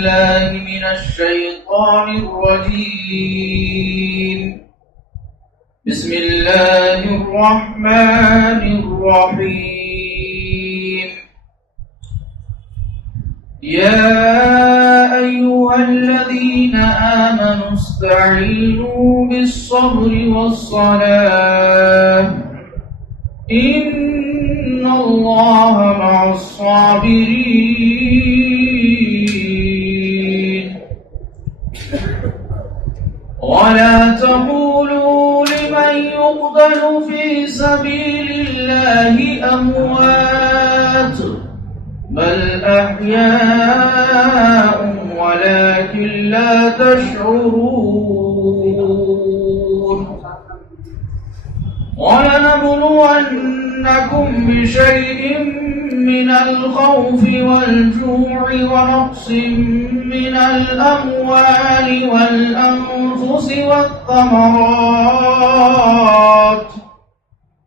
بالله من الشيطان الرجيم. بسم الله الرحمن الرحيم. يا أيها الذين آمنوا استعينوا بالصبر والصلاة إن الله مع الصابرين. ولا تقولوا لمن يقتل في سبيل الله أموات بل أحياء ولكن لا تشعرون. ولنبلونكم بشيء من الخوف والجوع ونقص من الأموال والأنفس والثمرات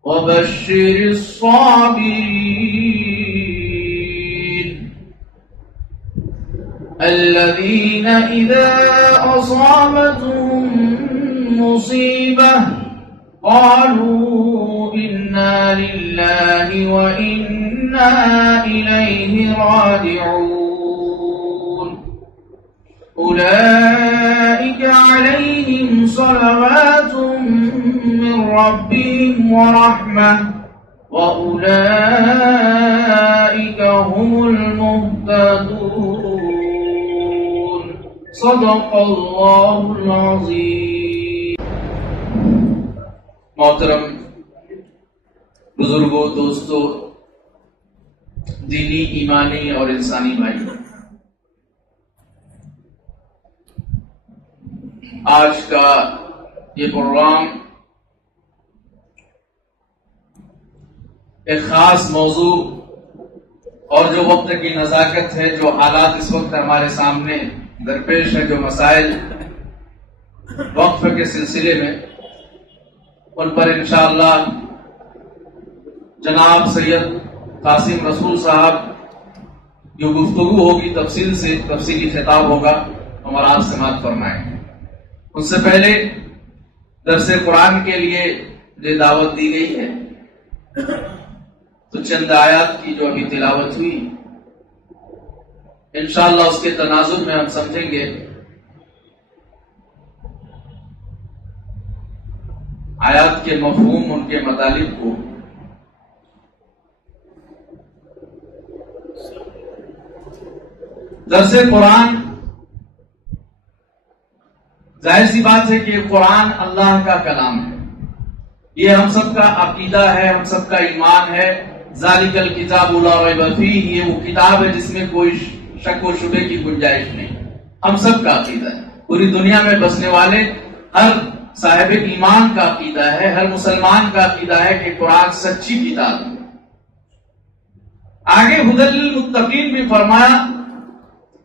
وبشر الصابرين الذين إذا أصابتهم مصيبة قالوا إنا لله وإنا إليه راجعون. أولئك عليهم صلوات من ربهم ورحمة وأولئك هم المهتدون. صدق الله العظيم. محترم بزرگوں، دوستوں، دینی، ایمانی اور انسانی بھائیوں، آج کا یہ پروگرام ایک خاص موضوع اور جو وقت کی نزاکت ہے، جو حالات اس وقت ہمارے سامنے درپیش ہیں، جو مسائل وقف کے سلسلے میں، ان پر انشاءاللہ جناب سید قاسم رسول صاحب جو گفتگو ہوگی تفصیلی خطاب ہوگا، ہمارا آپ سماعت فرمائیں گے۔ ان سے پہلے درس قرآن کے لیے جو دعوت دی گئی ہے، تو چند آیات کی جو ابھی تلاوت ہوئی، انشاءاللہ اس کے تناظر میں ہم سمجھیں گے آیات کے مفہوم، ان کے مطالب کو۔ درس قرآن، ظاہر سی بات ہے کہ قرآن اللہ کا کلام ہے، یہ ہم سب کا عقیدہ ہے، ہم سب کا ایمان ہے۔ ذالک الکتاب لا ریب فیہ، یہ وہ کتاب ہے جس میں کوئی شک و شبہ کی گنجائش نہیں، ہم سب کا عقیدہ ہے۔ پوری دنیا میں بسنے والے ہر صاحب ایمان کا عقیدہ ہے، ہر مسلمان کا عقیدہ ہے کہ قرآن سچی کتاب ہے۔ آگے ہدی للمتقین بھی فرمایا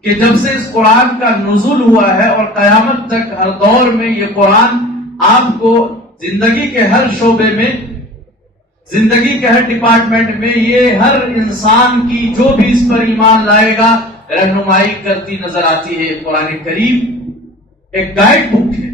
کہ جب سے اس قرآن کا نزول ہوا ہے اور قیامت تک ہر دور میں یہ قرآن آپ کو زندگی کے ہر شعبے میں، زندگی کے ہر ڈپارٹمنٹ میں، یہ ہر انسان کی جو بھی اس پر ایمان لائے گا رہنمائی کرتی نظر آتی ہے۔ قرآن کریم ایک گائیڈ بک ہے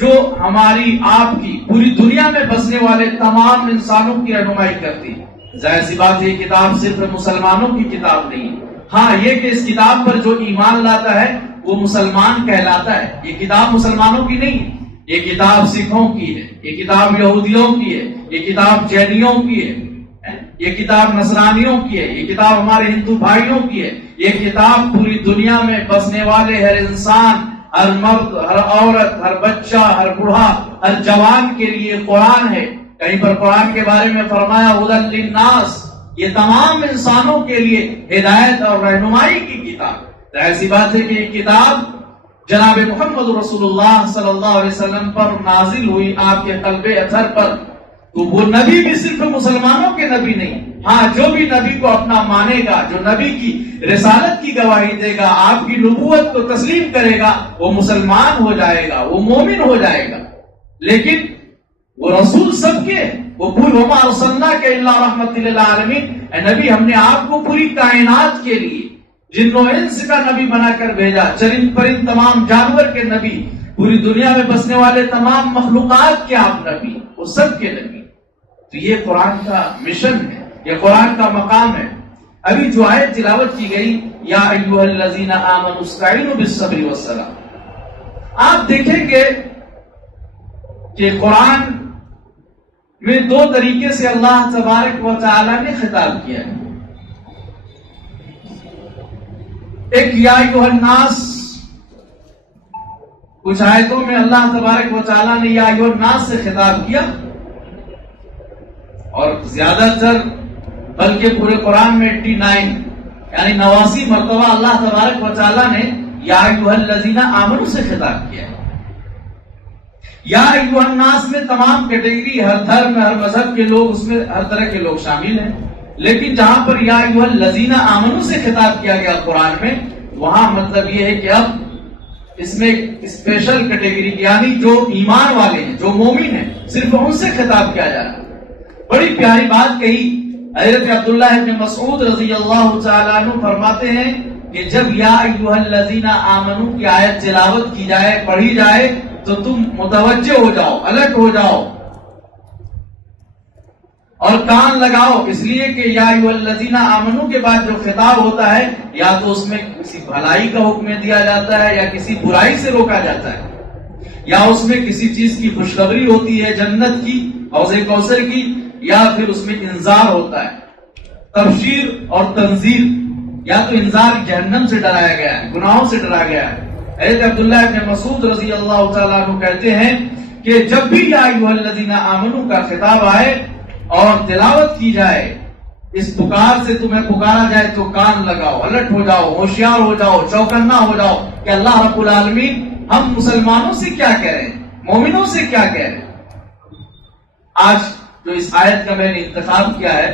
جو ہماری، آپ کی، پوری دنیا میں بسنے والے تمام انسانوں کی رہنمائی کرتی ہے۔ ظاہر سی بات یہ کتاب صرف مسلمانوں کی کتاب نہیں ہے، ہاں یہ کہ اس کتاب پر جو ایمان لاتا ہے وہ مسلمان کہلاتا ہے۔ یہ کتاب مسلمانوں کی نہیں ہے، یہ کتاب سکھوں کی ہے، یہ کتاب یہودیوں کی ہے، یہ کتاب جینیوں کی ہے، یہ کتاب نصرانیوں کی ہے، یہ کتاب ہمارے ہندو بھائیوں کی ہے۔ یہ کتاب پوری دنیا میں بسنے والے ہر انسان، ہر مرد، ہر عورت، ہر بچہ، ہر بوڑھا، ہر جوان کے لیے قرآن ہے۔ کہیں پر قرآن کے بارے میں فرمایا ھدی للناس، یہ تمام انسانوں کے لیے ہدایت اور رہنمائی کی کتاب۔ ایسی بات ہے کہ یہ کتاب جناب محمد رسول اللہ صلی اللہ علیہ وسلم پر نازل ہوئی، آپ کے قلب اطہر پر، تو وہ نبی بھی صرف مسلمانوں کے نبی نہیں، ہاں جو بھی نبی کو اپنا مانے گا، جو نبی کی رسالت کی گواہی دے گا، آپ کی نبوت کو تسلیم کرے گا، وہ مسلمان ہو جائے گا، وہ مومن ہو جائے گا۔ لیکن وہ رسول سب کے، وہ پوری وما ارسلناک الا رحمۃ للعالمین، اے نبی ہم نے آپ کو پوری کائنات کے لیے جن و انس کا نبی بنا کر بھیجا، چرند پرند تمام جانور کے نبی، پوری دنیا میں بسنے والے تمام مخلوقات کے آپ نبی، وہ سب کے نبی۔ تو یہ قرآن کا مشن ہے، یہ قرآن کا مقام ہے۔ ابھی جو آیت تلاوت کی گئی، یا ایھا الذین آمنوا استعینوا بالصبر والصلاۃ، آپ دیکھیں گے کہ قرآن میں دو طریقے سے اللہ تبارک و تعالی نے خطاب کیا ہے۔ ایک یا ایھا الناس، کچھ آیتوں میں اللہ تبارک و تعالی نے یا ایھا الناس سے خطاب کیا، اور زیادہ تر بلکہ پورے قرآن میں 89 یعنی 89 مرتبہ اللہ تبارک و تعالی نے یا ایھا الذین آمنوا سے خطاب کیا ہے۔ یا ایھا الناس میں تمام کیٹیگری، ہر دھرم، ہر مذہب کے لوگ، اس میں ہر طرح کے لوگ شامل ہیں، لیکن جہاں پر یا ایھا الذین آمنوا سے خطاب کیا گیا قرآن میں، وہاں مطلب یہ ہے کہ اب اس میں اسپیشل کیٹیگری یعنی جو ایمان والے ہیں، جو مومن ہیں، صرف ان سے خطاب کیا جا رہا ہے۔ بڑی پیاری بات کہی حضرت عبداللہ ابن مسعود رضی اللہ تعالیٰ عنہ فرماتے ہیں کہ جب یا ایھا الذین آمنوا کی آیت تلاوت کی جائے، پڑھی جائے، تو تم متوجہ ہو جاؤ، الرٹ ہو جاؤ اور کان لگاؤ، اس لیے کہ یا ایھا الذین آمنوا کے بعد جو خطاب ہوتا ہے، یا تو اس میں کسی بھلائی کا حکم دیا جاتا ہے، یا کسی برائی سے روکا جاتا ہے، یا اس میں کسی چیز کی خوشخبری ہوتی ہے، جنت کی، حوض کوثر کی، یا پھر اس میں انذار ہوتا ہے، تبشیر اور تنذیر، یا تو انذار جہنم سے ڈرایا گیا ہے، گناہوں سے ڈرایا گیا ہے۔ حضرت عبداللہ ابن مسعود رضی اللہ تعالیٰ عنہ کہتے ہیں کہ جب بھی یا ایھا الذین آمنوا کا خطاب آئے اور تلاوت کی جائے، اس پکار سے تمہیں پکارا جائے تو کان لگاؤ، الرٹ ہو جاؤ، ہوشیار ہو جاؤ، چوکنا ہو جاؤ کہ اللہ رب العالمین ہم مسلمانوں سے کیا کہہ رہے ہیں، مومنوں سے کیا کہہ رہے ہیں۔ آج جو اس آیت کا میں نے انتخاب کیا ہے،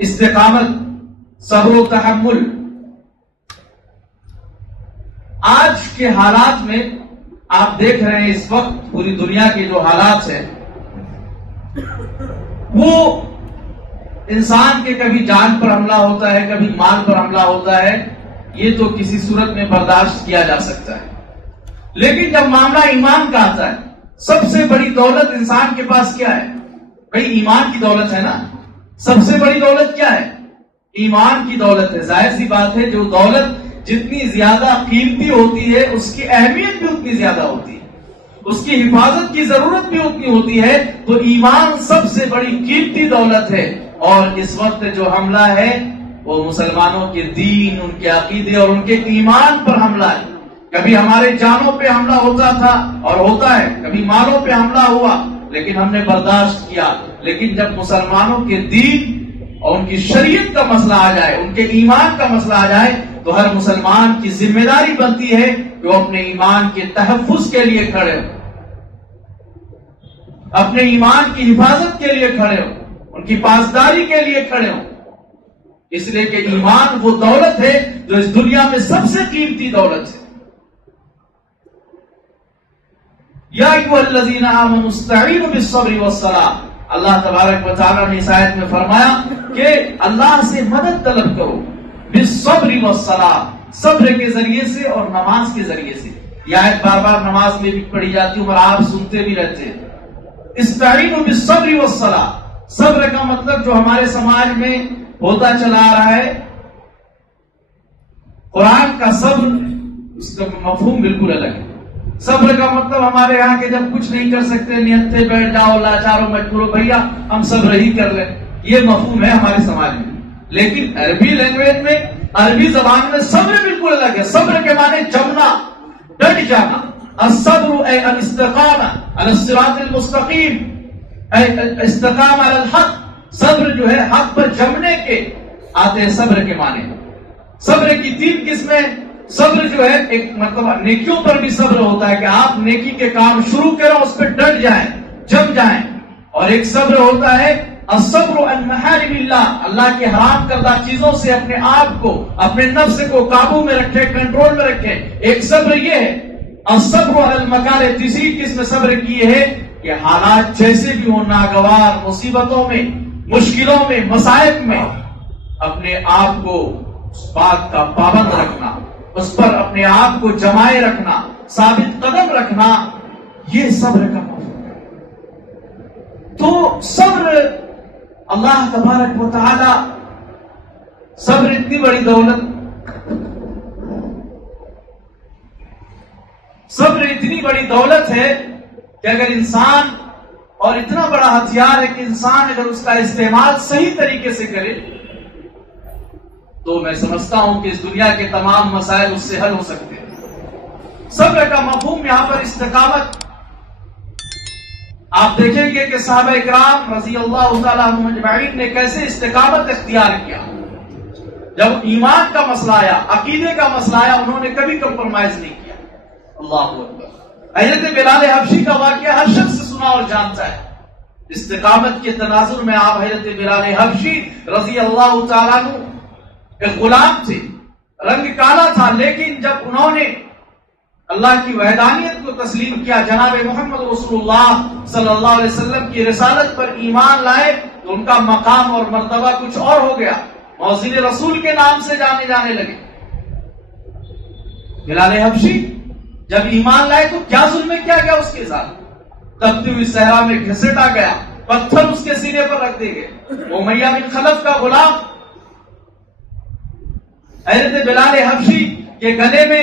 استقامت، صبر و تحمل۔ آج کے حالات میں آپ دیکھ رہے ہیں اس وقت پوری دنیا کے جو حالات ہیں، وہ انسان کے کبھی جان پر حملہ ہوتا ہے، کبھی مال پر حملہ ہوتا ہے، یہ تو کسی صورت میں برداشت کیا جا سکتا ہے، لیکن جب معاملہ ایمان کا آتا ہے، سب سے بڑی دولت انسان کے پاس کیا ہے؟ بھئی ایمان کی دولت ہے نا، سب سے بڑی دولت کیا ہے؟ ایمان کی دولت ہے۔ ظاہر سی بات ہے، جو دولت جتنی زیادہ قیمتی ہوتی ہے، اس کی اہمیت بھی اتنی زیادہ ہوتی ہے، اس کی حفاظت کی ضرورت بھی اتنی ہوتی ہے، تو ایمان سب سے بڑی قیمتی دولت ہے۔ اور اس وقت جو حملہ ہے وہ مسلمانوں کے دین، ان کے عقیدے اور ان کے ایمان پر حملہ ہے۔ کبھی ہمارے جانوں پہ حملہ ہوتا تھا اور ہوتا ہے، کبھی مالوں پہ حملہ ہوا، لیکن ہم نے برداشت کیا۔ لیکن جب مسلمانوں کے دین اور ان کی شریعت کا مسئلہ آ جائے، ان کے ایمان کا مسئلہ آ جائے، تو ہر مسلمان کی ذمہ داری بنتی ہے کہ وہ اپنے ایمان کے تحفظ کے لیے کھڑے ہو، اپنے ایمان کی حفاظت کے لیے کھڑے ہو، ان کی پاسداری کے لیے کھڑے ہو، اس لیے کہ ایمان وہ دولت ہے جو اس دنیا میں سب سے قیمتی دولت ہے۔ یا ایھا الذین آمنوا استعینوا بالصبر والصلاۃ، اللہ تبارک و تعالیٰ نے اس آیت میں فرمایا کہ اللہ سے مدد طلب کرو، بالصبر والصلاۃ، صبر کے ذریعے سے اور نماز کے ذریعے سے۔ یہ آیت بار بار نماز میں بھی پڑھی جاتی ہے اور آپ سنتے بھی رہتے ہیں۔ استعینوا بالصبر والصلاۃ، صبر کا مطلب جو ہمارے سماج میں ہوتا چلا آ رہا ہے، قرآن کا صبر، اس کا مفہوم بالکل الگ ہے۔ صبر کا مطلب ہمارے یہاں کہ جب کچھ نہیں کر سکتے، نیت بیٹھ جاؤ، لاچارو مجبورو، بھیا ہم صبر ہی کر لیں، یہ مفہوم ہے ہمارے سماج میں۔ لیکن عربی لینگویج میں، عربی زبان میں صبر بالکل الگ ہے۔ صبر کے معنی جمنا، ڈٹ جانا۔ الصبر اے الاستقامہ علی الصراط المستقیم، اے استقام علی الحق، صبر جو ہے حق پر جمنے کے آتے ہیں صبر کے معنی۔ صبر کی 3 قسمیں۔ صبر جو ہے ایک مطلب نیکیوں پر بھی صبر ہوتا ہے کہ آپ نیکی کے کام شروع کریں، اس پہ ڈٹ جائیں، جم جائیں۔ اور ایک صبر ہوتا ہے الصبر عن محارم اللہ، اللہ کے حرام کردہ چیزوں سے اپنے آپ کو، اپنے نفس کو قابو میں رکھے، کنٹرول میں رکھے۔ ایک صبر یہ ہے۔ الصبر علی المکارہ، تیسری قسم صبر کی یہ ہے کہ حالات جیسے بھی ہوں، ناگوار، مصیبتوں میں، مشکلوں میں، مصائب میں، اپنے آپ کو اس بات کا پابند رکھنا، اس پر اپنے آپ کو جمائے رکھنا، ثابت قدم رکھنا، یہ صبر کا مفہوم ہے۔ تو صبر اللہ تبارک و تعالی، صبر اتنی بڑی دولت، صبر اتنی بڑی دولت ہے کہ اگر انسان، اور اتنا بڑا ہتھیار ہے کہ انسان اگر اس کا استعمال صحیح طریقے سے کرے تو میں سمجھتا ہوں کہ اس دنیا کے تمام مسائل اس سے حل ہو سکتے ہیں۔ صبر کا مفہوم یہاں پر استقامت، آپ دیکھیں گے کہ صحابہ اکرام رضی اللہ تعالیٰ عنہم اجمعین نے کیسے استقامت اختیار کیا۔ جب ایمان کا مسئلہ آیا، عقیدے کا مسئلہ آیا، انہوں نے کبھی کمپرومائز نہیں کیا۔ اللہ اکبر۔ حضرت بلال حبشی کا واقعہ ہر شخص سنا اور جانتا ہے۔ استقامت کے تناظر میں آپ حضرت بلال حبشی رضی اللہ تعالیٰ عنہ ایک غلام تھے، رنگ کالا تھا، لیکن جب انہوں نے اللہ کی وحدانیت کو تسلیم کیا، جناب محمد رسول اللہ صلی اللہ علیہ وسلم کی رسالت پر ایمان لائے، تو ان کا مقام اور مرتبہ کچھ اور ہو گیا، موزل رسول کے نام سے جانے لگے۔ بلال حبشی جب ایمان لائے تو کیا ظلم کیا گیا اس کے ساتھ، تپتی ہوئی صحرا میں گھسیٹا گیا، پتھر اس کے سینے پر رکھ دیے گئے۔ امیہ بن خلف کا غلام حضرت بلال حبشی کے گلے میں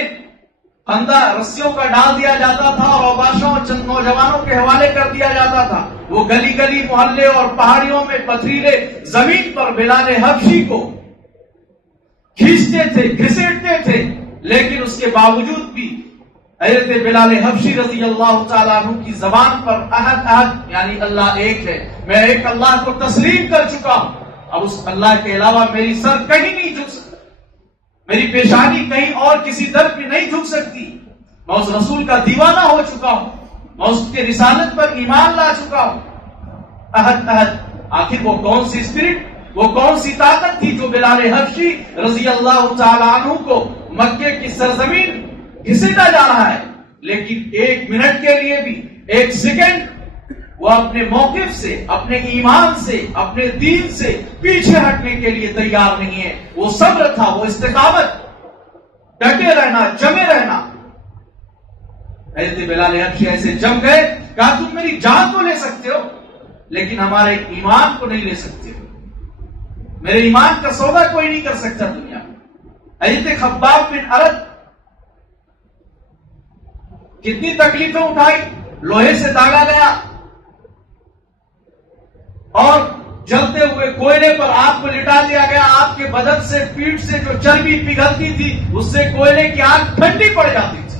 پھندا رسیوں کا ڈال دیا جاتا تھا اور اوباشوں چند نوجوانوں کے حوالے کر دیا جاتا تھا۔ وہ گلی گلی محلے اور پہاڑیوں میں پتھریلے زمین پر بلال حبشی کو کھینچتے تھے، گھسیٹتے تھے، لیکن اس کے باوجود بھی حضرت بلال حبشی رضی اللہ تعالیٰ عنہ کی زبان پر احد احد یعنی اللہ ایک ہے، میں ایک اللہ کو تسلیم کر چکا ہوں، اب اس اللہ کے علاوہ میری سر کہیں نہیں جھک سکتی، میری پیشانی کہیں اور کسی در پہ نہیں جھک سکتی، میں اس رسول کا دیوانہ ہو چکا ہوں، میں اس کے رسالت پر ایمان لا چکا ہوں۔ احد احد، آخر وہ کون سی اسپرٹ، وہ کون سی طاقت تھی جو بلال حبشی رضی اللہ تعالیٰ عنہ کو مکے کی سرزمین گھسیٹا جا رہا ہے، لیکن ایک منٹ کے لیے بھی، ایک سیکنڈ وہ اپنے موقف سے، اپنے ایمان سے، اپنے دین سے پیچھے ہٹنے کے لیے تیار نہیں ہے۔ وہ صبر تھا، وہ استقامت، ڈٹے رہنا، جمے رہنا۔ حضرت بلال حبشی ایسے جم گئے، کہا تم میری جان تو لے سکتے ہو لیکن ہمارے ایمان کو نہیں لے سکتے ہو، میرے ایمان کا سودا کوئی نہیں کر سکتا دنیا میں۔ حضرت خباب بن ارد کتنی تکلیفیں اٹھائی، لوہے سے داغا گیا اور جلتے ہوئے کوئلے پر آپ کو لٹا دیا گیا، آپ کے بدن سے، پیٹ سے جو چربی پگھلتی تھی اس سے کوئلے کی آگ ٹھنڈی پڑ جاتی تھی،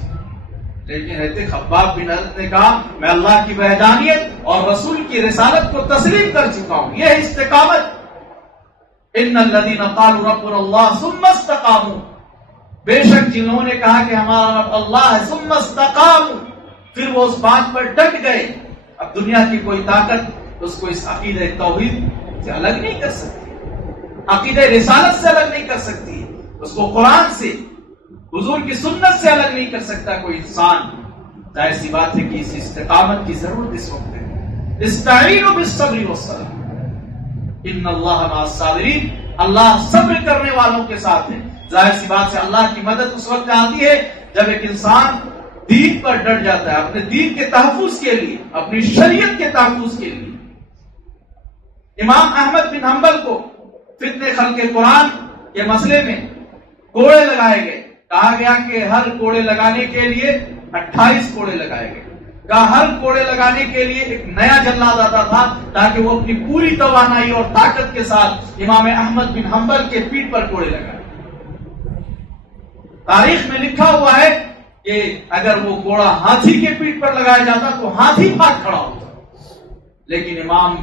لیکن حضرت خباب بن ارد نے کہا میں اللہ کی وحدانیت اور رسول کی رسالت کو تسلیم کر چکا ہوں۔ یہ استقامت۔ ان الذين قالوا ربنا الله ثم استقاموا، بے شک جنہوں نے کہا کہ ہمارا رب اللہ ہے، ثم استقاموا، پھر وہ اس بات پر ڈٹ گئے۔ اب دنیا کی کوئی طاقت اس کو اس عقیدہ توحید سے الگ نہیں کر سکتی، عقیدہ رسالت سے الگ نہیں کر سکتی، اس کو قرآن سے، حضور کی سنت سے الگ نہیں کر سکتا کوئی انسان۔ ظاہر سی بات ہے کہ اس استقامت کی ضرورت اس وقت ہے۔ استعینوا بالصبر والصلاۃ ان اللہ مع الصابرین، اللہ صبر کرنے والوں کے ساتھ ہے۔ ظاہر سی بات ہے اللہ کی مدد اس وقت آتی ہے جب ایک انسان دین پر ڈٹ جاتا ہے، اپنے دین کے تحفظ کے لیے، اپنی شریعت کے تحفظ کے لیے۔ امام احمد بن حنبل کو فتنہ خلق قرآن کے مسئلے میں کوڑے لگائے گئے، کہا گیا کہ ہر کوڑے لگانے کے لیے 28 کوڑے لگائے گئے، کہا ہر کوڑے لگانے کے لیے ایک نیا جلاد آتا تھا تاکہ وہ اپنی پوری توانائی اور طاقت کے ساتھ امام احمد بن حنبل کے پیٹھ پر کوڑے لگائے۔ تاریخ میں لکھا ہوا ہے کہ اگر وہ کوڑا ہاتھی کے پیٹھ پر لگایا جاتا تو ہاتھی بھاگ کھڑا ہوتا، لیکن امام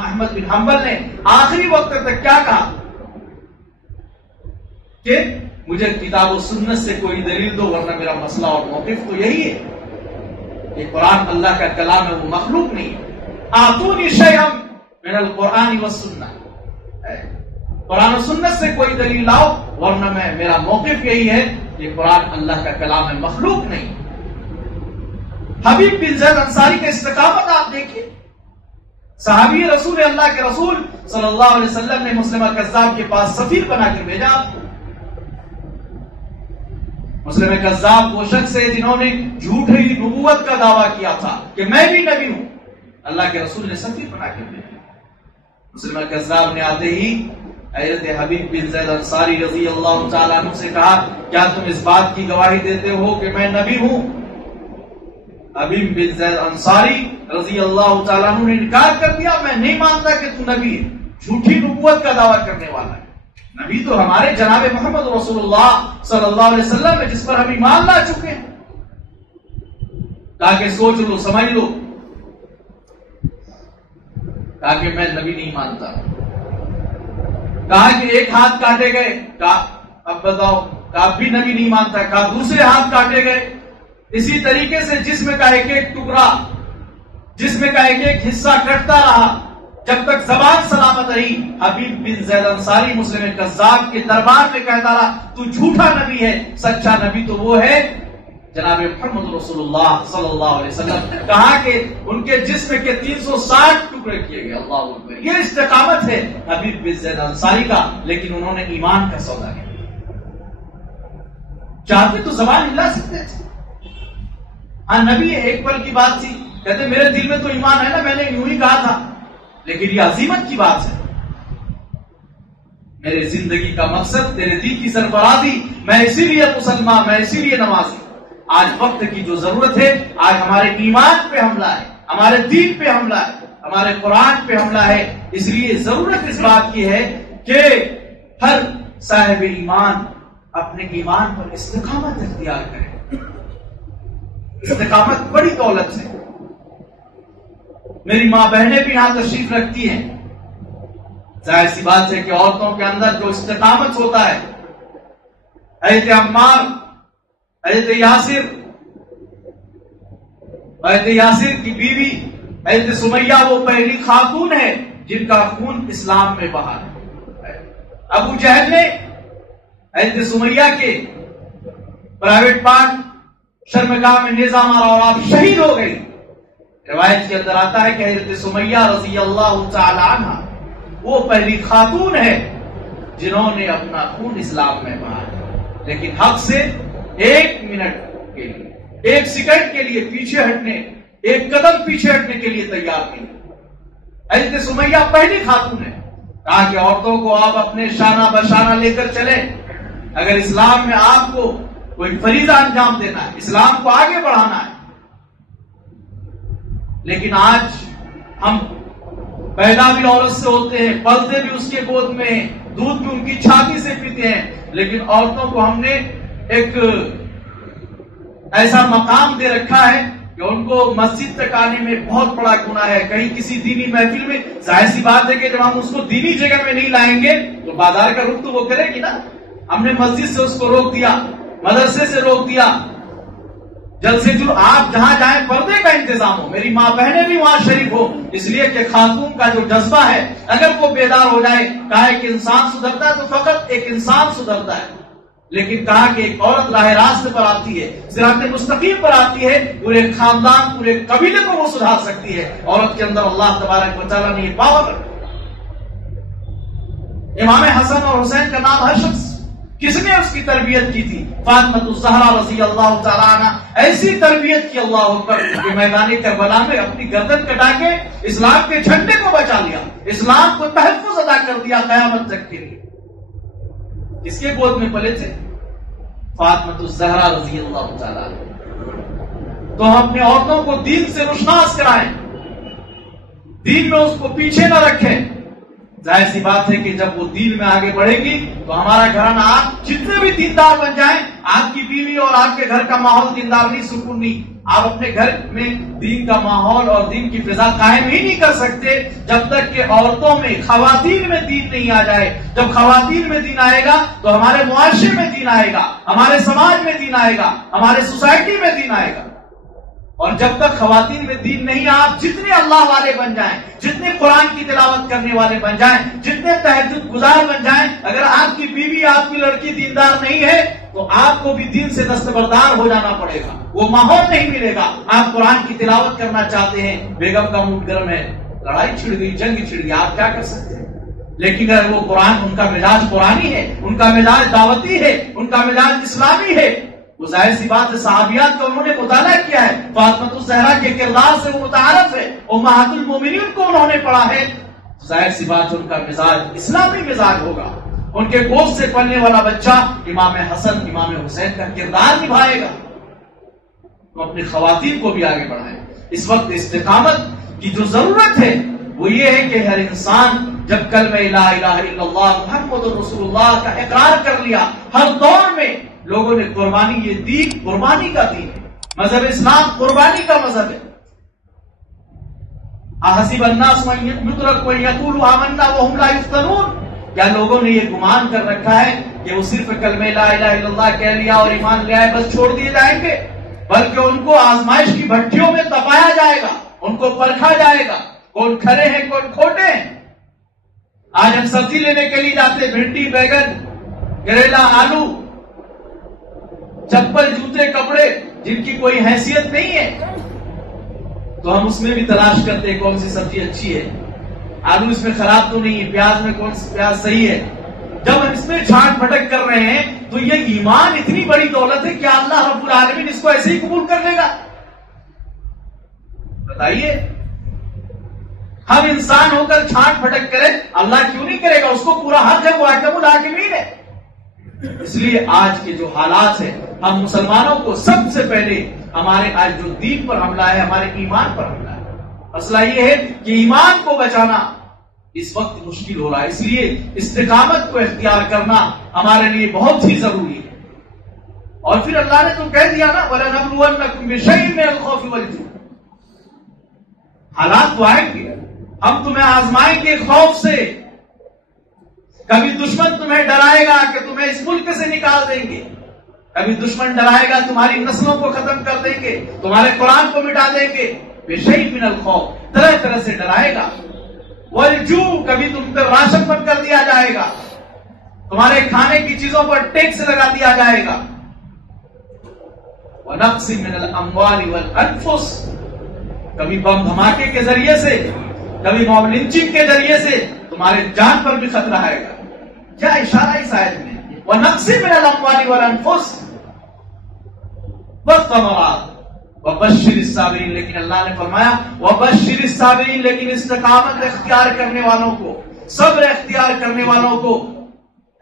احمد بن حنبل نے آخری وقت تک کیا کہا کہ مجھے کتاب و سنت سے کوئی دلیل دو ورنہ میرا مسئلہ اور موقف تو یہی ہے کہ قرآن اللہ کا کلام ہے، وہ مخلوق نہیں ہے۔ آتونی شیئا من القرآن والسنہ، قرآن و سنت سے کوئی دلیل لاؤ ورنہ میرا موقف یہی ہے کہ قرآن اللہ کا کلام ہے، مخلوق نہیں۔ حبیب بن زید انصاری کا استقامت آپ دیکھیے، صحابی رسول اللہ کے رسول صلی اللہ علیہ وسلم نے مسلمہ کذاب کے پاس سفیر بنا کر بھیجا. مسلمہ کذاب وہ شخص ہے جنہوں نے جھوٹی نبوت کا دعویٰ کیا تھا کہ میں بھی نبی ہوں. اللہ کے رسول نے سفیر بنا کر بھیجا. مسلمہ کذاب نے آتے ہی حضرت حبیب بن زید انصاری رضی اللہ تعالیٰ عنہ سے کہا کیا تم اس بات کی گواہی دیتے ہو کہ میں نبی ہوں؟ حبیب بن زید انصاری رضی اللہ تعالیٰ عنہ نے انکار کر دیا، میں نہیں مانتا کہ تو نبی ہے، جھوٹی نبوت کا دعویٰ کرنے والا ہے. نبی تو ہمارے جناب محمد رسول اللہ صلی اللہ علیہ وسلم ہے جس پر ہم ایمان لا چکے ہیں. کہا کہ سوچ لو، سمجھ لو. کہا کہ میں نبی نہیں مانتا. کہا کہ ایک ہاتھ کاٹے گئے. کہا اب بتاؤ. کہا بھی نبی نہیں مانتا. کہا دوسرے ہاتھ کاٹے گئے. اسی طریقے سے جسم کا ایک ایک ٹکڑا، جسم کا ایک ایک حصہ کٹتا رہا جب تک زبان سلامت رہی. حبیب بن زید انصاری مسلم کذاب کے دربار میں کہتا رہا تو جھوٹا نبی ہے، سچا نبی تو وہ ہے جناب محمد رسول اللہ صلی اللہ علیہ وسلم. کہا کہ ان کے جسم کے 360 ٹکڑے کیے گئے. اللہ اکبر. یہ استقامت ہے حبیب بن زید انصاری کا، لیکن انہوں نے ایمان کا سودا کیا. چاہتے تو زبان ہلا سکتے تھے. ہاں نبی ایک پل کی بات تھی، کہتے میرے دل میں تو ایمان ہے نا، میں نے یوں ہی کہا تھا، لیکن یہ عظیمت کی بات ہے. میرے زندگی کا مقصد تیرے دین کی سربراہی، میں اسی لیے مسلمان، میں اسی لیے نمازی. آج وقت کی جو ضرورت ہے، آج ہمارے ایمان پہ حملہ ہے، ہمارے دین پہ حملہ ہے، ہمارے قرآن پہ حملہ ہے. اس لیے ضرورت اس بات کی ہے کہ ہر صاحب ایمان اپنے ایمان پر استقامت اختیار کرے. استقامت بڑی دولت ہے. میری ماں بہنیں بھی یہاں تشریف رکھتی ہیں. ظاہر سی بات ہے کہ عورتوں کے اندر جو استقامت ہوتا ہے، حضرت عمار، حضرت یاسر کی بیوی حضرت سمیہ وہ پہلی خاتون ہے جن کا خون اسلام میں بہا ہے. ابو جہل نے حضرت سمیہ کے پرائیویٹ پارٹ شرمگاہ میں نیزہ مارا اور آپ شہید ہو گئی. روایت کے اندر آتا ہے کہ حضرت سمیہ رضی اللہ تعالی عنہ وہ پہلی خاتون ہے جنہوں نے اپنا خون اسلام میں بہا، لیکن حق سے 1 منٹ کے لیے، 1 سیکنڈ کے لیے پیچھے ہٹنے، 1 قدم پیچھے ہٹنے کے لیے تیار نہیں. حضرت سمیہ پہلی خاتون ہے. کہا کہ عورتوں کو آپ اپنے شانہ بشانہ لے کر چلیں. اگر اسلام میں آپ کو کوئی فریضہ انجام دینا ہے، اسلام کو آگے بڑھانا ہے. لیکن آج ہم پیدا بھی عورت سے ہوتے ہیں، پلتے بھی اس کے گود میں ہیں، دودھ بھی ان کی چھاتی سے پیتے ہیں، لیکن عورتوں کو ہم نے ایک ایسا مقام دے رکھا ہے کہ ان کو مسجد تک آنے میں بہت بڑا گناہ ہے. کہیں کسی دینی محفل میں، ظاہر سی بات ہے کہ جب ہم اس کو دینی جگہ میں نہیں لائیں گے تو بازار کا رخ تو وہ کرے گی نا. ہم نے مسجد سے اس کو روک دیا، مدرسے سے روک دیا. جلد سے جلد آپ جہاں جائیں پردے کا انتظام ہو، میری ماں بہنیں بھی وہاں شریف ہو، اس لیے کہ خاتون کا جو جذبہ ہے اگر وہ بیدار ہو جائے. کہا کہ انسان سدھرتا ہے تو فقط ایک انسان سدھرتا ہے، لیکن کہا کہ ایک عورت راہ راست پر آتی ہے، صراط مستقیم پر آتی ہے، پورے خاندان، پورے قبیلے کو وہ سدھار سکتی ہے. عورت کے اندر اللہ تبارک و تعالیٰ نے یہ پاور. امام حسن اور حسین کا نام ہر شخص کس نے اس کی تربیت کی تھی؟ فاطمہ الزہرا رضی اللہ تعالیٰ عنہ. ایسی تربیت کی اللہ اکبر کہ میدان کربلا میں اپنی گردن کٹا کے اسلام کے جھنڈے کو بچا لیا، اسلام کو تحفظ ادا کر دیا قیامت تک کے لیے. اس کے گود میں پلے تھے فاطمہ الزہرا رضی اللہ تعالیٰ عنہ. تو ہم اپنے عورتوں کو دین سے روشناس کرائیں، دین میں اس کو پیچھے نہ رکھیں. ظاہر سی بات ہے کہ جب وہ دین میں آگے بڑھے گی تو ہمارا گھرانہ، آپ جتنے بھی دیندار بن جائیں، آپ کی بیوی اور آپ کے گھر کا ماحول دیندار نہیں، سکون نہیں. آپ اپنے گھر میں دین کا ماحول اور دین کی فضا قائم ہی نہیں کر سکتے جب تک کہ عورتوں میں، خواتین میں دین نہیں آ جائے. جب خواتین میں دین آئے گا تو ہمارے معاشرے میں دین آئے گا، ہمارے سماج میں دین آئے گا، ہمارے سوسائٹی میں دین آئے گا. اور جب تک خواتین میں دین نہیں، آپ جتنے اللہ والے بن جائیں، جتنے قرآن کی تلاوت کرنے والے بن جائیں، جتنے تہجد گزار بن جائیں، اگر آپ کی بیوی، آپ کی لڑکی دیندار نہیں ہے تو آپ کو بھی دین سے دستبردار ہو جانا پڑے گا. وہ ماحول نہیں ملے گا. آپ قرآن کی تلاوت کرنا چاہتے ہیں، بیگم کا موڈ گرم ہے، لڑائی چھڑ گئی، جنگ چھڑ گئی، آپ کیا کر سکتے ہیں؟ لیکن اگر وہ قرآن، ان کا مزاج قرآنی ہے، ان کا مزاج دعوتی ہے، ان کا مزاج اسلامی ہے، وہ ظاہر سی بات ہے صحابیات کا انہوں نے مطالعہ کیا ہے، فاطمہ الزہرا کے کردار سے وہ متعارف ہے، امہات المومنین کو انہوں نے پڑھا ہے، ظاہر سی بات ہے ان کا مزاج اسلامی مزاج ہوگا۔ ان کے گوشت سے پلنے والا بچہ امام حسن امام حسین کا کردار نبھائے گا۔ تو اپنی خواتین کو بھی آگے بڑھائیں۔ اس وقت استقامت کی جو ضرورت ہے وہ یہ ہے کہ ہر انسان جب کلمہ لا الہ الا اللہ محمد رسول اللہ کا اقرار کر لیا، ہر دور میں لوگوں نے قربانی، یہ دین قربانی کا دین ہے، مذہب اسلام قربانی کا مذہب ہے۔ احسب الناس ان یترکوا ان یقولوا آمنا وهم لا یفتنون، کیا لوگوں نے یہ گمان کر رکھا ہے کہ وہ صرف کلمہ لا الہ الا اللہ کہہ لیا اور ایمان لے آئے بس چھوڑ دیے جائیں گے؟ بلکہ ان کو آزمائش کی بھٹیوں میں تپایا جائے گا، ان کو پرکھا جائے گا، کون کھرے ہیں کون کھوٹے ہیں۔ آج ہم سبزی لینے کے لیے جاتے، بھنڈی، بیگن، کریلا، آلو، چپل، جوتے، کپڑے جن کی کوئی حیثیت نہیں ہے، تو ہم اس میں بھی تلاش کرتے ہیں کون سی سبزی اچھی ہے، آلو اس میں خراب تو نہیں ہے، پیاز میں کون سی پیاز صحیح ہے۔ جب ہم اس میں چھانٹ پھٹک کر رہے ہیں تو یہ ایمان اتنی بڑی دولت ہے کہ اللہ رب العالمین اس کو ایسے ہی قبول کر لے گا؟ بتائیے، ہم انسان ہو کر چھانٹ پھٹک کریں، اللہ کیوں نہیں کرے گا؟ اس کو پورا حق ہے، وہ احکم الحاکمین ہے۔ اس لیے آج کے جو حالات ہیں، ہم مسلمانوں کو سب سے پہلے ہمارے آج جو دین پر حملہ ہے، ہمارے ایمان پر حملہ ہے۔ مسئلہ یہ ہے کہ ایمان کو بچانا اس وقت مشکل ہو رہا ہے، اس لیے استقامت کو اختیار کرنا ہمارے لیے بہت ہی ضروری ہے۔ اور پھر اللہ نے تو کہہ دیا نا، وَلَنَبْلُوَنَّكُمْ بِشَيْءٍ مِّنَ الْخَوْفِ وَالْجُوعِ، حالات تو آئیں گے، ہم تمہیں آزمائیں گے خوف سے، کبھی دشمن تمہیں ڈرائے گا کہ تمہیں اس ملک سے نکال دیں گے، کبھی دشمن ڈرائے گا تمہاری نسلوں کو ختم کر دیں گے، تمہارے قرآن کو مٹا دیں گے، بِشَيْءٍ مِّنَ الْخَوْفِ، طرح طرح سے ڈرائے گا، والجوع، کبھی تم پہ راشن بند کر دیا جائے گا، تمہارے کھانے کی چیزوں پر ٹیکس لگا دیا جائے گا، وَنَقْصٍ مِّنَ الْأَمْوَالِ وَالْأَنفُسِ، کبھی بم دھماکے کے ذریعے سے، کبھی موب لنچنگ کے ذریعے سے تمہارے جان پر بھی خطرہ آئے گا۔ کیا اشارہ اس آیت میں؟ وَنَقْصٍ مِّنَ الْأَمْوَالِ وَالْأَنفُسِ وَالثَّمَرَاتِ وَبَشِّرِ الصَّابِرِينَ، لیکن اللہ نے فرمایا وَبَشِّرِ الصَّابِرِينَ، لیکن استقامت اختیار کرنے والوں کو، صبر اختیار کرنے والوں کو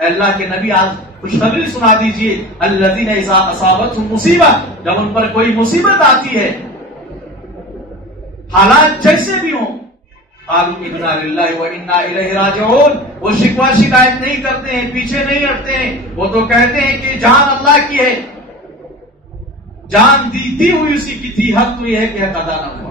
اللہ کے نبی آج خوشخبری سنا دیجئے، الذین اذا اصابتہم مصیبہ، جب ان پر کوئی مصیبت آتی ہے، حالات جیسے بھی ہوں، قالوا انا للہ وانا الیہ راجعون، وہ شکوہ شکایت نہیں کرتے ہیں، پیچھے نہیں ہٹتے ہیں، وہ تو کہتے ہیں کہ جان اللہ کی ہے، جان دی ہوئی اسی کی تھی، حق تو یہ ہے کہ حق ادا نہ ہوا۔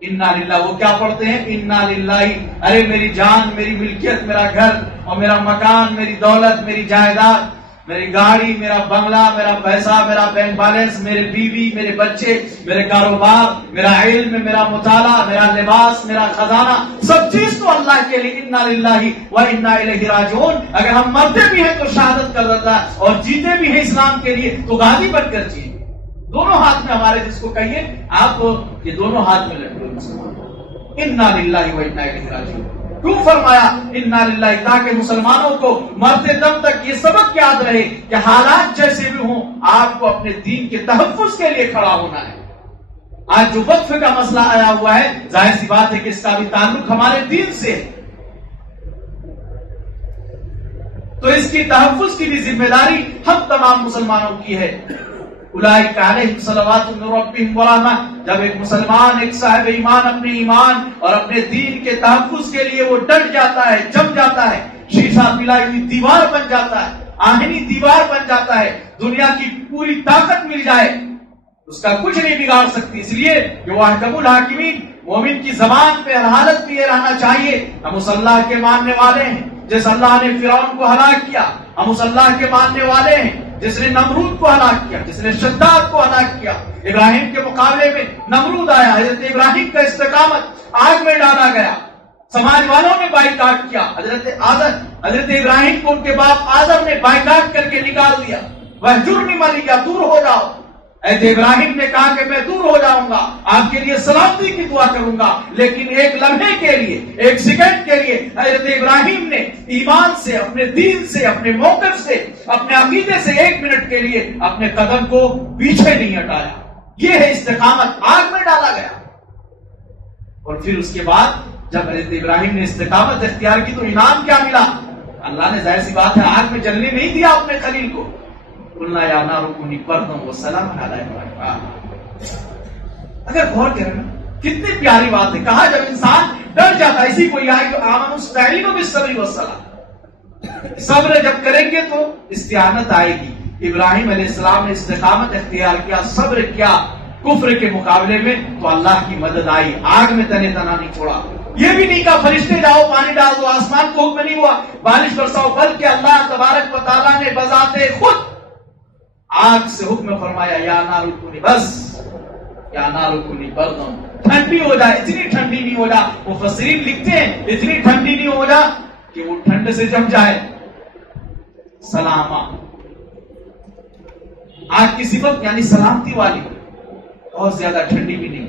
انا للہ، وہ کیا پڑھتے ہیں؟ انا للہ، ارے میری جان، میری ملکیت، میرا گھر اور میرا مکان، میری دولت، میری جائیداد، میری گاڑی، میرا بنگلہ، میرا پیسہ، میرا بینک بیلنس، میرے بیوی، میرے بچے، میرے کاروبار، میرا علم، میرا مطالعہ، میرا لباس، میرا خزانہ، سب چیز تو اللہ کے لیے، انا للہ وانا الیہ راجعون۔ اگر ہم مرتے بھی ہیں تو شہادت کر دیتا ہے، اور جیتے بھی ہیں اسلام کے لیے تو غازی بن کر جیے۔ دونوں ہاتھ میں ہمارے، جس کو کہیے آپ یہ دونوں ہاتھ میں لٹکے ہوئے مسلمان، انا للہ وانا الیہ راجعون۔ کیوں فرمایا انا للہ؟ تاکہ مسلمانوں کو مرتے دم تک یہ سبق یاد رہے کہ حالات جیسے بھی ہوں، آپ کو اپنے دین کے تحفظ کے لیے کھڑا ہونا ہے۔ آج جو وقف کا مسئلہ آیا ہوا ہے، ظاہر سی بات ہے کہ اس کا بھی تعلق ہمارے دین سے ہے، تو اس کی تحفظ کی بھی ذمہ داری ہم تمام مسلمانوں کی ہے۔ اولئک علیہم صلوات من ربہم ورحمہ، جب ایک مسلمان، ایک صاحب ایمان اپنے ایمان اور اپنے دین کے تحفظ کے لیے وہ ڈٹ جاتا ہے، جم جاتا ہے، شیشہ پلائی ہوئی دیوار بن جاتا ہے، آہنی دیوار بن جاتا ہے، دنیا کی پوری طاقت مل جائے اس کا کچھ نہیں بگاڑ سکتی۔ اس لیے کہ وہ احکم الحاکمین، مومن کی زبان پہ ہر حالت میں یہ رہنا چاہیے، ہم اس اللہ کے ماننے والے ہیں جس اللہ نے فرعون کو ہلاک کیا، ہم اس اللہ کے ماننے والے ہیں جس نے نمرود کو ہلاک کیا، جس نے شداد کو ہلاک کیا۔ ابراہیم کے مقابلے میں نمرود آیا، حضرت ابراہیم کا استقامت آگ میں ڈالا گیا، سماج والوں نے بائیکاٹ کیا، حضرت ابراہیم کو ان کے باپ آدم نے بائیکاٹ کر کے نکال دیا، وہجرنی ملیہ، دور ہو جاؤ، حضرت ابراہیم نے کہا کہ میں دور ہو جاؤں گا، آپ کے لیے سلامتی کی دعا کروں گا، لیکن ایک لمحے کے لیے، ایک سیکنڈ کے لیے حضرت ابراہیم نے ایمان سے، اپنے دین سے، اپنے موقف سے، اپنے عقیدے سے ایک منٹ کے لیے اپنے قدم کو پیچھے نہیں ہٹایا. یہ ہے استقامت. آگ میں ڈالا گیا، اور پھر اس کے بعد جب حضرت ابراہیم نے استقامت اختیار کی تو انعام کیا ملا؟ اللہ نے ظاہر سی بات ہے آگ میں جلنے نہیں دیا اپنے خلیل کو. قلنا یا نار کونی بردا وسلاما علی ابراہیم. اگر غور کریں کتنی پیاری بات ہے. کہا جب انسان ڈر جاتا ہے، اسی کو یہ ہے کہ آمنوا استعینوا بالصبر والصلاۃ، صبر جب کریں گے تو استعانت آئے گی. ابراہیم علیہ السلام نے استقامت اختیار کیا، صبر کیا کفر کے مقابلے میں، تو اللہ کی مدد آئی. آگ میں تنے تنا نہیں چھوڑا. یہ بھی نہیں کہا فرشتے جاؤ پانی ڈال دو، آسمان کو حکم نہیں ہوا بارش برساؤ، بلکہ اللہ تبارک و تعالیٰ نے بذات خود آگ سے حکم فرمایا یا نار کونی، بس یا نار کونی بردا، ٹھنڈی ہو جائے. اتنی ٹھنڈی نہیں ہو جا، مفسرین لکھتے ہیں اتنی ٹھنڈی نہیں ہو جا کہ وہ ٹھنڈ سے جم جائے. سلاما، آگ کی صفت یعنی سلامتی والی، بہت زیادہ ٹھنڈی بھی نہیں.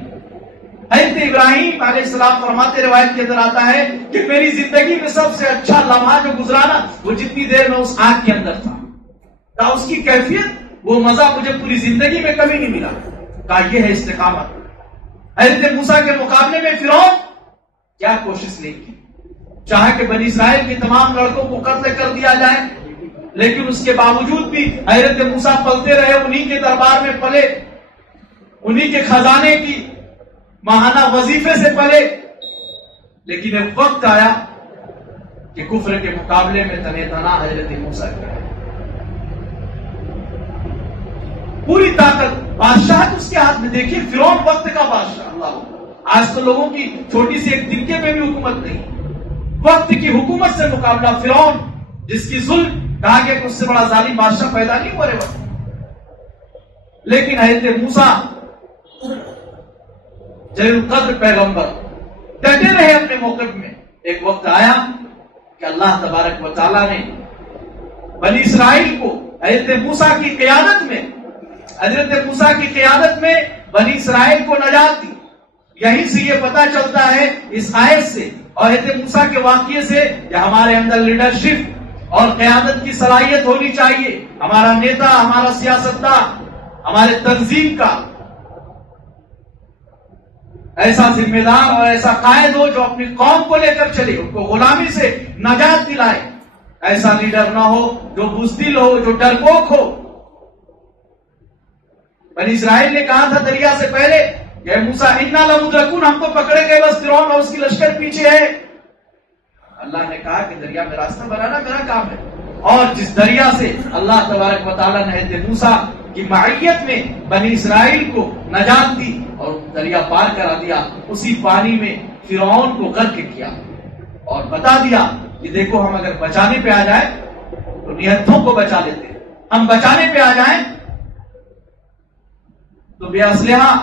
حضرت ابراہیم علیہ السلام فرماتے، روایت کے اندر آتا ہے کہ میری زندگی میں سب سے اچھا لمحہ جو گزرانا وہ جتنی دیر میں اس آگ کے اندر تھا، اس کی کیفیت، وہ مزہ مجھے پوری زندگی میں کبھی نہیں ملا. کہا یہ ہے استقامت. حضرت موسیٰ کے مقابلے میں فرعون کیا کوشش نہیں کی، چاہا کہ بنی اسرائیل کے تمام لڑکوں کو قتل کر دیا جائے، لیکن اس کے باوجود بھی حضرت موسیٰ پلتے رہے، انہی کے دربار میں پلے، انہی کے خزانے کی ماہانہ وظیفے سے پلے. لیکن ایک وقت آیا کہ کفر کے مقابلے میں تنے تنا حضرت موسیٰ کے پوری طاقت، بادشاہت اس کے ہاتھ میں. دیکھیے فرعون وقت کا بادشاہ، اللہ، آج تو لوگوں کی چھوٹی سی ایک دنکے میں بھی حکومت نہیں، وقت کی حکومت سے مقابلہ. فرعون جس کی ظلم کہا گیا کہ اس سے بڑا ظالم بادشاہ پیدا نہیں ہوا رہے وقت. لیکن حضرت موسیٰ جلیل القدر پیغمبر ڈٹے رہے اپنے موقف میں. ایک وقت آیا کہ اللہ تبارک و تعالیٰ نے بنی اسرائیل کو حضرت موسیٰ کی قیادت میں بنی اسرائیل کو نجات دی. یہیں سے یہ پتا چلتا ہے اس آیت سے اور حضرت موسیٰ کے واقعے سے کہ ہمارے اندر لیڈرشپ اور قیادت کی صلاحیت ہونی چاہیے. ہمارا نیتا، ہمارا سیاستدان، ہمارے تنظیم کا ایسا ذمہ دار اور ایسا قائد ہو جو اپنی قوم کو لے کر چلے، ان کو غلامی سے نجات دلائے. ایسا لیڈر نہ ہو جو بزدل ہو، جو ڈرپوک ہو. بنی اسرائیل نے کہا تھا دریا سے پہلے کہ موسیٰ انا لمدرکون، ہم تو پکڑے گئے، بس فرعون اور اس کی لشکر پیچھے ہے. اللہ نے کہا کہ دریا میں راستہ بنانا میرا کام ہے. اور جس دریا سے اللہ تبارک و تعالیٰ نے حضرت موسیٰ کی معیت میں بنی اسرائیل کو نجات دی اور دریا پار کرا دیا، اسی پانی میں فرعون کو غرق کیا اور بتا دیا کہ دیکھو ہم اگر بچانے پہ آ جائیں تو نہتھوں کو بچا لیتے ہیں، ہم بچانے پہ آ جائیں تو بے اسلحہ،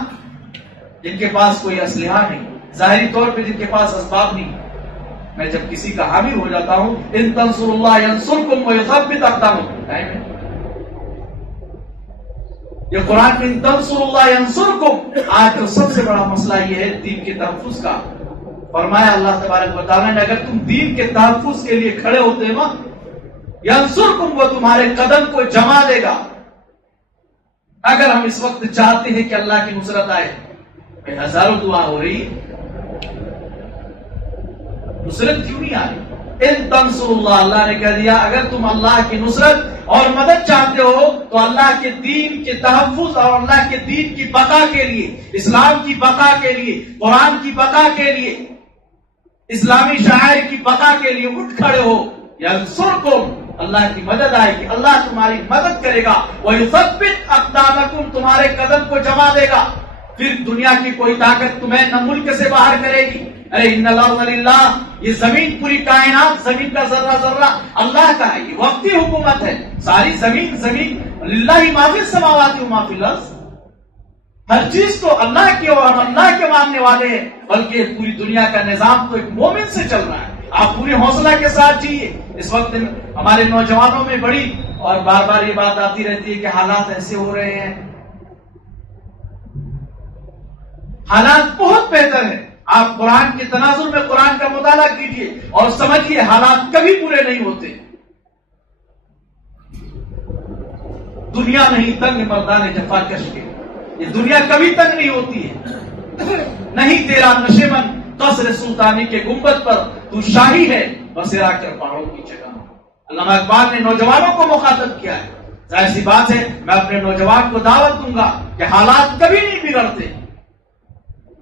جن کے پاس کوئی اسلحہ نہیں، ظاہری طور پہ جن کے پاس اسباب نہیں. میں جب کسی کا حامی ہو جاتا ہوں، ان تنصروا اللہ ینصرکم ویثبت اقدامکم، یہ قرآن میں ان تنصروا اللہ ینصرکم. آج تو سب سے بڑا مسئلہ یہ ہے دین کے تحفظ کا. فرمایا اللہ تبارک و تعالیٰ نے اگر تم دین کے تحفظ کے لیے کھڑے ہوتے ہو ینصرکم، وہ تمہارے قدم کو جما دے گا. اگر ہم اس وقت چاہتے ہیں کہ اللہ کی نصرت آئے، ہزاروں دعا ہو رہی، نصرت کیوں نہیں آ رہی؟ ان تنصروا اللہ، اللہ نے کہہ دیا اگر تم اللہ کی نصرت اور مدد چاہتے ہو تو اللہ کے دین کے تحفظ اور اللہ کے دین کی بقا کے لیے، اسلام کی بقا کے لیے، قرآن کی بقا کے لیے، اسلامی شاعر کی بقا کے لیے اٹھ کھڑے ہو. ینصرکم، اللہ کی مدد آئے گی، اللہ تمہاری مدد کرے گا. وَيُثَبِّتْ أَقْدَامَكُمْ، تمہارے قدم کو جما دے گا. پھر دنیا کی کوئی طاقت تمہیں نہ ملک سے باہر کرے گی. ارے ان الارض للہ، یہ زمین، پوری کائنات، زمین کا ذرہ ذرہ اللہ کا ہے. یہ وقتی حکومت ہے. ساری زمین للہ ما فی السماوات و ما فی الارض، ہر چیز تو اللہ کی اور ہم اللہ کے ماننے والے ہیں. بلکہ پوری دنیا کا نظام تو ایک مومن سے چل رہا ہے. آپ پورے حوصلہ کے ساتھ جیئے. اس وقت ہمارے نوجوانوں میں بڑی اور بار بار یہ بات آتی رہتی ہے کہ حالات ایسے ہو رہے ہیں، حالات بہت بہتر ہیں. آپ قرآن کے تناظر میں قرآن کا مطالعہ کیجیے اور سمجھیے حالات کبھی پورے نہیں ہوتے. دنیا نہیں تنگ مردان جفا کش کے، یہ دنیا کبھی تنگ نہیں ہوتی ہے. نہیں تیرا نشیمن قصر سلطانی کے گنبد پر تو شاہی ہے بسیرا کر پہاڑوں کی جگہ. علامہ اقبال نے نوجوانوں کو مخاطب کیا ہے. ظاہر سی بات ہے میں اپنے نوجوان کو دعوت دوں گا کہ حالات کبھی نہیں بگڑتے.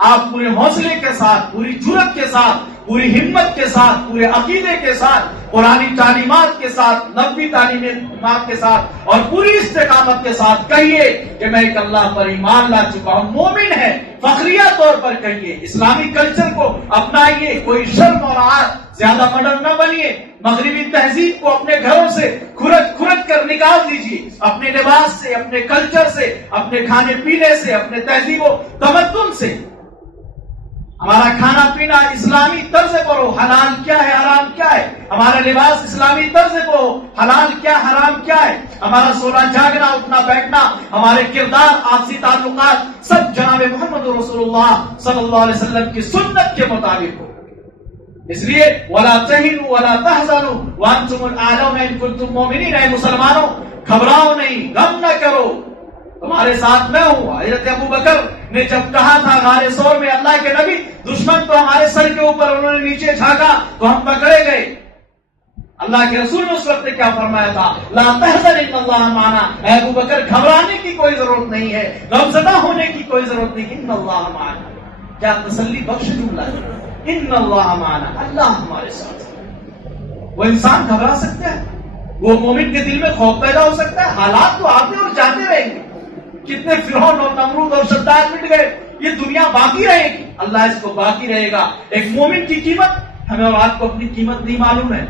آپ پورے حوصلے کے ساتھ، پوری جرأت کے ساتھ، پوری ہمت کے ساتھ، پورے عقیدے کے ساتھ، قرآنی تعلیمات کے ساتھ، نبوی تعلیمات کے ساتھ اور پوری استقامت کے ساتھ کہیے کہ میں ایک اللہ پر ایمان لا چکا ہوں، مومن ہے. فخریہ طور پر کہیے، اسلامی کلچر کو اپنائیے، کوئی شرم اور عار زیادہ ماڈرن نہ بنیے. مغربی تہذیب کو اپنے گھروں سے کھرچ کر نکال دیجیے، اپنے لباس سے، اپنے کلچر سے، اپنے کھانے پینے سے، اپنے تہذیب و تمدن سے. ہمارا کھانا پینا اسلامی طرز پر ہو، حلال کیا ہے حرام کیا ہے. ہمارا لباس اسلامی طرز پر ہو، حلال کیا حرام کیا ہے. ہمارا سونا جاگنا، اٹھنا بیٹھنا، ہمارے کردار، آپسی تعلقات سب جناب محمد رسول اللہ صلی اللہ علیہ وسلم کی سنت کے مطابق ہو. اس لیے وَلَا تَهِنُوا وَلَا تَحْزَنُوا وَأَنْتُمُ الْأَعْلَوْنَ إِن كُنتُم مُؤْمِنِينَ. اے مسلمانوں گھبراؤ نہیں، غم نہ کرو، تمہارے ساتھ میں ہوں. حضرت ابو بکر نے جب کہا تھا غار ثور میں اللہ کے نبی دشمن تو ہمارے سر کے اوپر، انہوں نے نیچے جھانکا تو ہم پکڑے گئے. اللہ کے رسول نے اس وقت کیا فرمایا تھا؟ لا تحزن ان اللہ معنا. اے ابو بکر گھبرانے کی کوئی ضرورت نہیں ہے، غمزدہ ہونے کی کوئی ضرورت نہیں. ان اللہ معنا، کیا تسلی بخش جملہ ہے. ان اللہ معنا، اللہ ہمارے ساتھ. وہ انسان گھبرا سکتا ہے، وہ مومن کے دل میں خوف پیدا ہو سکتا ہے. حالات تو آتے اور جاتے رہیں گے. کتنے فرعون اور نمرود اور شداد مٹ گئے، یہ دنیا باقی رہے گی، اللہ اس کو باقی رہے گا. ایک مومن کی قیمت، ہمیں اور آپ کو اپنی قیمت نہیں معلوم ہے.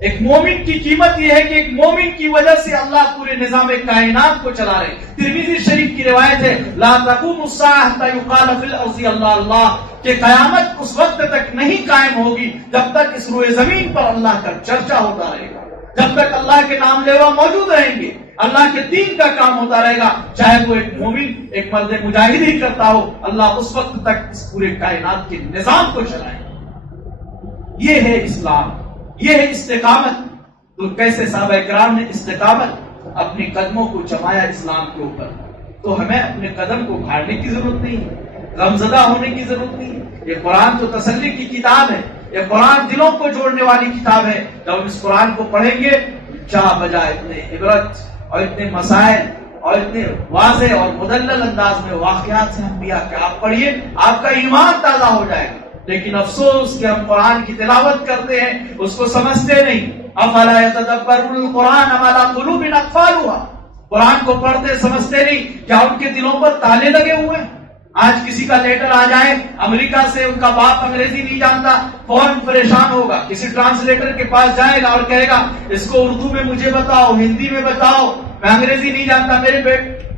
ایک مومن کی قیمت یہ ہے کہ ایک مومن کی وجہ سے اللہ پورے نظام کائنات کو چلا رہے. ترمذی شریف کی روایت ہے لا تقوم الساعة حتى يقال في الارض اللہ اللہ، کہ قیامت اس وقت تک نہیں قائم ہوگی جب تک اس روئے زمین پر اللہ کا چرچا ہوتا رہے گا، جب تک اللہ کے نام لیوا موجود رہیں گے، اللہ کے دین کا کام ہوتا رہے گا. چاہے وہ ایک مومن، ایک مرد مجاہد ہی کرتا ہو، اللہ اس وقت تک اس پورے کائنات کے نظام کو چلائے. یہ ہے اسلام، یہ ہے استقامت. تو کیسے صحابہ کرام نے استقامت اپنے قدموں کو جمایا اسلام کے اوپر. تو ہمیں اپنے قدم کو گھاڑنے کی ضرورت نہیں ہے، غمزدہ ہونے کی ضرورت نہیں ہے. یہ قرآن تو تسلی کی کتاب ہے، یہ قرآن دلوں کو جوڑنے والی کتاب ہے. جب ہم اس قرآن کو پڑھیں گے جہاں بجا اتنے عبرت اور اتنے مسائل اور اتنے واضح اور مدلل انداز میں واقعات سے انبیاء کہ آپ پڑھیے، آپ کا ایمان تازہ ہو جائے گا. لیکن افسوس کہ ہم قرآن کی تلاوت کرتے ہیں، اس کو سمجھتے نہیں. افلا یتدبرون القرآن ام علی قلوب اقفالها. قرآن کو پڑھتے سمجھتے نہیں، کیا ان کے دلوں پر تالے لگے ہوئے ہیں؟ آج کسی کا لیٹر آ جائے امریکہ سے، ان کا باپ انگریزی نہیں جانتا، فوراً پریشان ہوگا، کسی ٹرانسلیٹر کے پاس جائے گا اور کہے گا اس کو اردو میں مجھے بتاؤ، ہندی میں بتاؤ، میں انگریزی نہیں جانتا.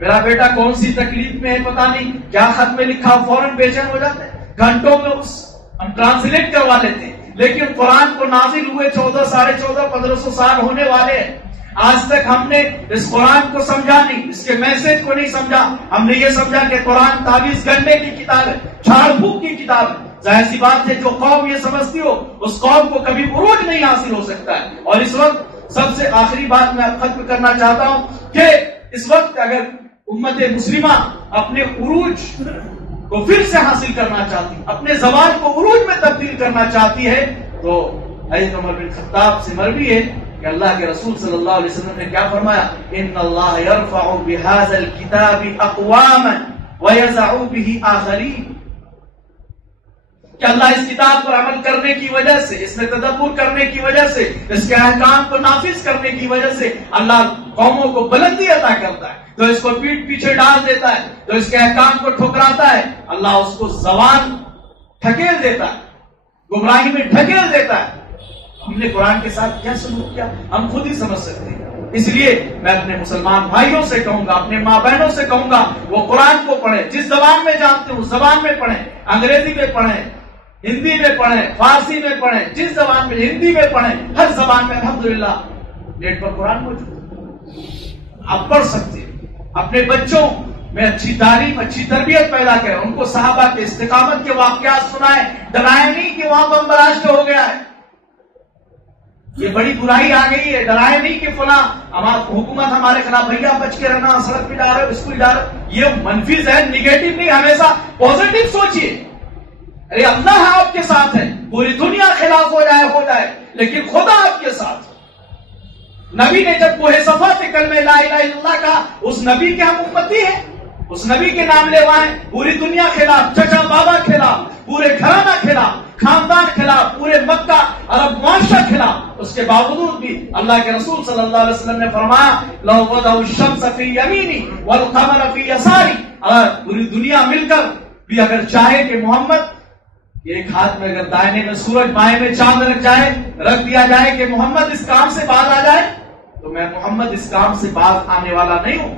میرا بیٹا کون سی تکلیف میں ہے پتا نہیں، کیا خط میں لکھا، فوراً بے چین ہو جاتے ہیں. گھنٹوں میں ہم ٹرانسلیٹ کروا لیتے ہیں. لیکن قرآن کو نازل ہوئے 1400 ساڑھے 1500 سال ہونے والے ہیں. آج تک ہم نے اس قرآن کو سمجھا نہیں، اس کے میسج کو نہیں سمجھا. ہم نے یہ سمجھا کہ قرآن تعویذ گننے کی کتاب ہے، جھاڑ پھونک کی کتاب ہے. ظاہر سی بات ہے جو قوم یہ سمجھتی ہو اس قوم کو کبھی عروج نہیں حاصل ہو سکتا ہے. اور اس وقت سب سے آخری بات میں ختم کرنا چاہتا ہوں کہ اس وقت اگر امت مسلمہ اپنے عروج کو پھر سے حاصل کرنا چاہتی، اپنے زبان کو عروج میں تبدیل کرنا چاہتی ہے، تو حضرت عمر بن خطاب سے مروی ہے کہ اللہ کے رسول صلی اللہ علیہ وسلم نے کیا فرمایا؟ ان اللہ یرفع بهذا الكتاب اقواما ويضع به آخرین. کہ اللہ اس کتاب پر عمل کرنے کی وجہ سے، اس میں تدبر کرنے کی وجہ سے، اس کے احکام کو نافذ کرنے کی وجہ سے اللہ قوموں کو بلندی عطا کرتا ہے. جو اس کو پیٹ پیچھے ڈال دیتا ہے، جو اس کے احکام کو ٹھکراتا ہے، اللہ اس کو زوال ڈھکیل دیتا ہے، گمراہی میں ڈھکیل دیتا ہے. ہم نے قرآن کے ساتھ کیا سلوک کیا ہم خود ہی سمجھ سکتے ہیں. اس لیے میں اپنے مسلمان بھائیوں سے کہوں گا، اپنے ماں بہنوں سے کہوں گا، وہ قرآن کو پڑھیں، جس زبان میں جانتے ہیں اس زبان میں پڑھیں. انگریزی میں پڑھیں، ہندی میں پڑھیں، فارسی میں پڑھیں، جس زبان میں، ہندی میں پڑھیں، ہر زبان میں الحمدللہ نیٹ پر قرآن موجود. آپ پڑھ سکتے ہیں. اپنے بچوں میں اچھی تعلیم اچھی تربیت پیدا کریں، ان کو صحابہ کے استقامت کے واقعات سنائیں، ڈرائیں نہیں کہ وہاں بم براشت ہو گیا ہے، یہ بڑی برائی آ گئی ہے، ڈرائیں نہیں کہ فلاں حکومت ہمارے خلاف، بھیا بچ کے رہنا، سڑک پہ جا رہے ہو، اسکول جا رہے ہو، یہ منفی ذہن، نگیٹو نہیں، ہمیشہ پازیٹو سوچیے. ارے اللہ آپ کے ساتھ ہے، پوری دنیا خلاف ہو جائے لیکن خدا آپ کے ساتھ. نبی نے جب کوہ صفا سے کلمہ لا الہ الا اللہ کا، اس نبی کے ہم امتی ہیں، اس نبی کے نام لیوائیں، پوری دنیا خلاف، چچا بابا خلاف، پورے گھرانہ خلاف، خاندان خلاف، پورے مکہ عرب معاشرہ خلاف، اس کے باوجود بھی اللہ کے رسول صلی اللہ علیہ وسلم نے فرمایا لو وضعوا الشمس فی یمینی والقمر فی یساری، اگر پوری دنیا مل کر بھی اگر چاہے کہ محمد ایک ہاتھ میں اگر دائنے میں سورج بائیں میں چاند رکھ دیا جائے کہ محمد اس کام سے باز آ جائے، تو میں محمد اس کام سے باز آنے والا نہیں ہوں،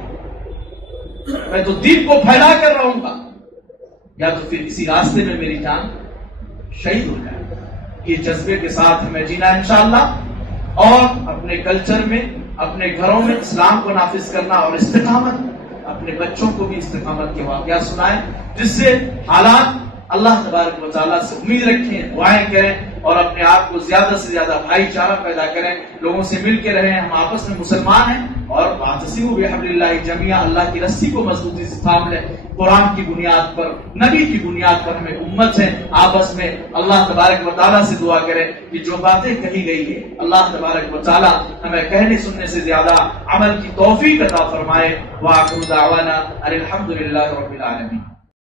میں تو دین کو پھیلا کر رہوں گا، یا تو پھر کسی راستے میں میری جان شہید ہو جائے. یہ جذبے کے ساتھ ہمیں جینا انشاءاللہ، اور اپنے کلچر میں، اپنے گھروں میں اسلام کو نافذ کرنا، اور استقامت، اپنے بچوں کو بھی استقامت کے واقعات سنائیں، جس سے حالات اللہ تبارک و تعالیٰ سے امید رکھیں، دعائیں کریں، اور اپنے آپ کو زیادہ سے زیادہ بھائی چارہ پیدا کریں، لوگوں سے مل کے رہیں، ہم آپس میں مسلمان ہیں، اور واعتصموا بحبل اللہ جمیعا، اللہ کی رسی کو مضبوطی سے تھام لیں. قرآن کی بنیاد پر، نبی کی بنیاد پر ہمیں امت ہے، آپس میں اللہ تبارک و تعالیٰ سے دعا کریں کہ جو باتیں کہی گئی ہے اللہ تبارک و تعالیٰ ہمیں کہنے سننے سے زیادہ عمل کی توفیق عطا فرمائے. وآخر دعوانا ان الحمد للہ رب العالمین.